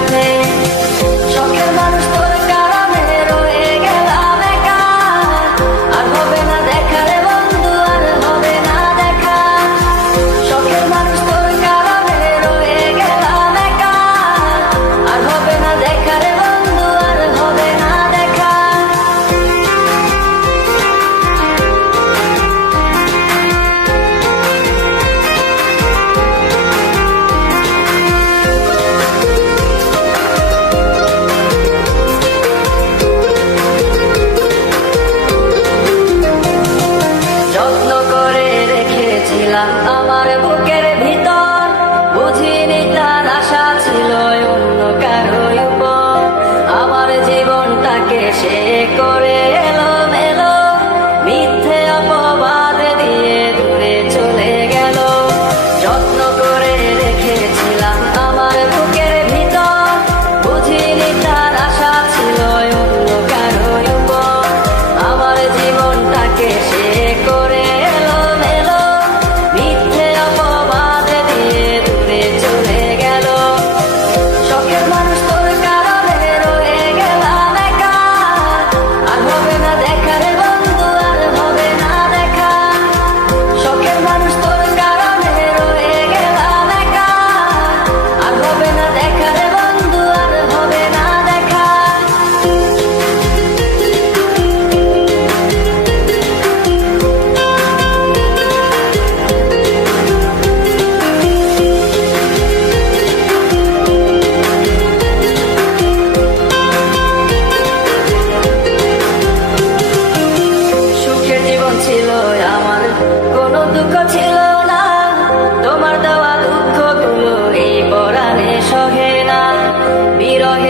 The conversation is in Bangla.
my pain আশা সে করে ছিল না। তোমার দেওয়া দুঃখগুলো এই পরাণে সহে না। বিরহে